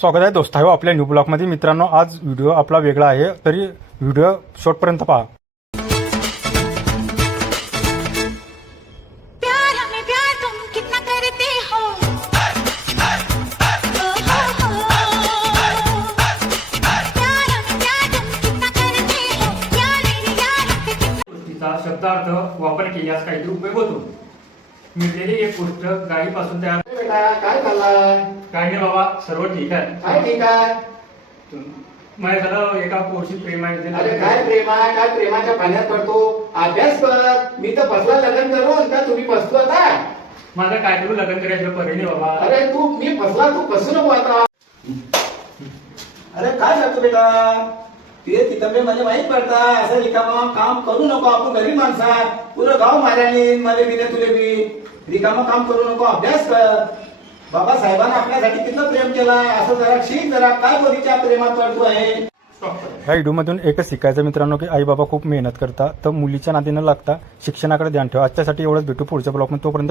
स्वागत आहे दोस्ताहो आपल्या न्यू ब्लॉगमध्ये। मित्रांनो, आज व्हिडिओ आपला वेगळा आहे, तरी व्हिडिओ शेवटपर्यंत पहा। गोष्टीचा शब्दार्थ वापर केल्यास काहीतरी उपयोग होतो। मिळलेली एक गोष्ट गायीपासून तयार। बेटा काय चाललंय? काही नाही बाबा, सर्व ठीक आहे। काय ठीक आहे? मला झालं एका पोरशी प्रेम आहे। अरे काय प्रेम आहे? काय प्रेमाच्या पाण्यात पडतो? अभ्यास कर। मी तर फसला लग्न करून का तुम्ही फसतो आता? माझं काय करू, लग्न करायचं पर्याय नाही बाबा। अरे तू मी फसला, तू फसू नको आता। अरे काय करतो बेटा? ते तिथं मला माहित पडता असं रिकामा काम करू नको। आपण गरीब माणसं आहे, पुरं गाव मारायला मला बिने तुले बी रिकामा काम करू नको, अभ्यास कर। बाबासाहेबांना आपल्यासाठी किती प्रेम केला, असं जरा शिक जरा। काय पोरीच्या प्रेमात पडतो आहे? या व्हिडिओमधून एकच शिकायचं मित्रांनो की आई बाबा खूप मेहनत करतात, तर मुलीच्या नादी न लागता शिक्षणाकडे ध्यान ठेवा। आजच्यासाठी एवढंच, भेटू पुढच्या ब्लॉगमध्ये। तोपर्यंत